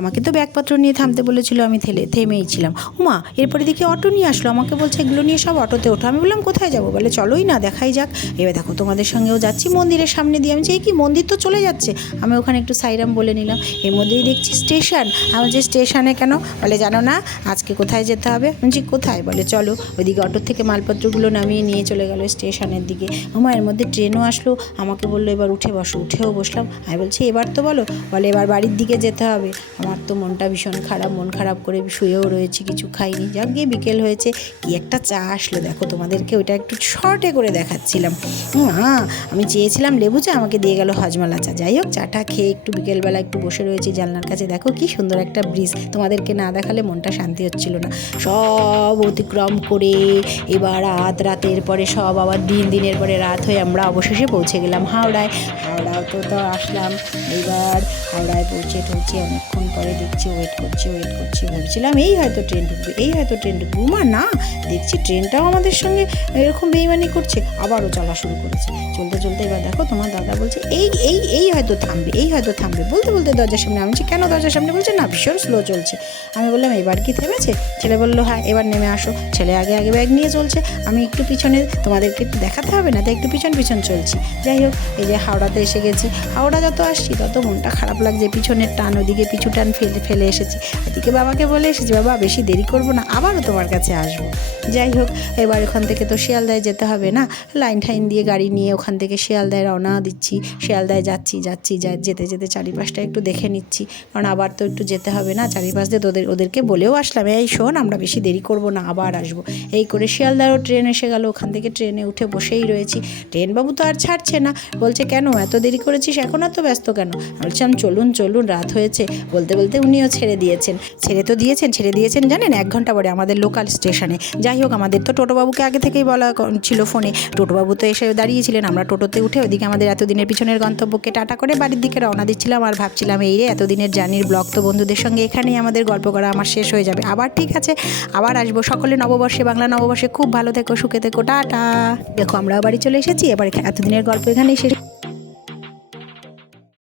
আমাকে তো ব্যাগপত্র নিয়ে থামতে বলেছিল, আমি থেমেই ছিলাম। উমা, এরপরে দেখি অটো নিয়ে আসলো, আমাকে বলছে এগুলো নিয়ে সব অটোতে ওঠো। আমি বললাম কোথায় যাবো? বলে চলোই না, দেখাই যাক। এবার দেখো তোমাদের সঙ্গেও যাচ্ছি মন্দিরের সামনে দিয়ে। আমি এই কি মন্দির তো চলে যাচ্ছে। আমি ওখানে একটু সাইরাম বলে নিলাম। এর মধ্যেই দেখছি স্টেশন। আমি যে স্টেশনে কেন? বলে জানো না আজকে কোথায় যেতে হবে? আমি বলছি কোথায়? বলে চলো। ওইদিকে অটোর থেকে মালপত্রগুলো নামিয়ে নিয়ে চলে গেলো স্টেশনের দিকে। উমা, এর মধ্যে ট্রেনও আসলো। আমাকে বললো এবার উঠে বসো। উঠেও বসলাম। আমি বলছি এবার তো বলো। বলে এবার বাড়ির দিকে যেতে হবে। আমার তো মনটা ভীষণ খারাপ, মন খারাপ করে শুয়েও রয়েছি, কিছু খাইনি। যাক গিয়ে বিকেল হয়েছে, কি একটা চা আসলো দেখো, তোমাদেরকে ওইটা একটু শর্টে করে দেখাচ্ছিলাম। আমি চেয়েছিলাম লেবু চা, আমাকে দিয়ে গেল হজমালা চা। যাই হোক, চাটা খেয়ে একটু বিকেলবেলা একটু বসে রয়েছি জানলার কাছে। দেখো কি সুন্দর একটা ব্রিজ, তোমাদেরকে না দেখালে মনটা শান্তি হচ্ছিল না। সব অতিক্রম করে এবার রাতের পরে সব আবার দিনের পরে রাত হয়ে আমরা অবশেষে পৌঁছে গেলাম হাওড়ায়। হাওড়াও তো আসলাম। এবার হাওড়ায় পৌঁছে অনেকক্ষণ পরে দেখছি ওয়েট করছি ভাবছিলাম এই হয়তো ট্রেন ঢুকবে। মা না, দেখছি ট্রেনটাও আমাদের সঙ্গে এরকম বেইমানি করছে, আবারও চলা শুরু করেছে। চলতে এবার দেখো তোমার দাদা বলছে এই হয়তো থামবে বলতে দরজার সামনে। আমি বলছি কেন দরজার সামনে? বলছে না, ভীষণ স্লো চলছে। আমি বললাম এবার কি থেমেছে? ছেলে বললো হ্যাঁ, এবার নেমে আসো। ছেলে আগে ব্যাগ নিয়ে চলছে, আমি একটু পিছনে, তোমাদেরকে একটু দেখাতে হবে না, তাই একটু পিছন চলছি। যাই হোক, এই যে হাওড়াতে এসে গেছি। হাওড়া যত আসছি তত মনটা খারাপ লাগছে, পিছনের টান, ওদিকে পিছু টান ফেলে এসেছি। এদিকে বাবাকে বলে এসেছি, বাবা বেশি দেরি করবো না, আবারও তোমার কাছে আসবো। যাই হোক, এবার ওখান থেকে তো শিয়ালদায় যেতে হবে না, লাইন ঠাইন দিয়ে গাড়ি নিয়ে ওখান থেকে শিয়ালদায় রওনা দিচ্ছি। শিয়ালদায় যাচ্ছি যেতে চারিপাশটা একটু দেখে নিচ্ছি, কারণ আবার তো একটু যেতে হবে না চারিপাশ দিয়ে। ওদেরকে বলেও আসলাম এই শোন, আমরা বেশি দেরি করবো না, আবার আসবো। এই করে শিয়ালদারও ট্রেন এসে গেল। ওখান থেকে ট্রেনে উঠে বসেই রয়েছি। ট্রেনবাবু তো আর ছাড়ছে না, বলছে কেন এত দেরি করেছিস, এখন এত ব্যস্ত কেন? বলছিলাম চলুন রাত হয়েছে। বলতে উনিও ছেড়ে দিয়েছেন জানেন 1 ঘন্টা পরে আমাদের লোকাল স্টেশনে। যাই হোক, আমাদের তো টোটোবাবুকে আগে থেকেই বলা ছিল ফোনে, টোটোবাবু তো এসে দাঁড়িয়েছিলেন। আমরা টোটোতে উঠে ওইদিকে আমাদের এতদিনের পিছনের গন্তব্যকে টাটা করে বাড়ির দিকে রওনা দিচ্ছিলাম। আর ভাবছিলাম এই রে, এতদিনের জার্নির ব্লগ তো বন্ধুদের সঙ্গে এখানেই আমাদের গল্প করা আমার শেষ হয়ে যাবে। আবার ঠিক আছে, আবার আসবো। সকলে নববর্ষে, বাংলা নববর্ষে খুব ভালো থেকো, সুখে থেকো, টাটা। দেখো আমরাও বাড়ি চলে এসেছি। এবার এতদিনের গল্প এখানেই শেষ।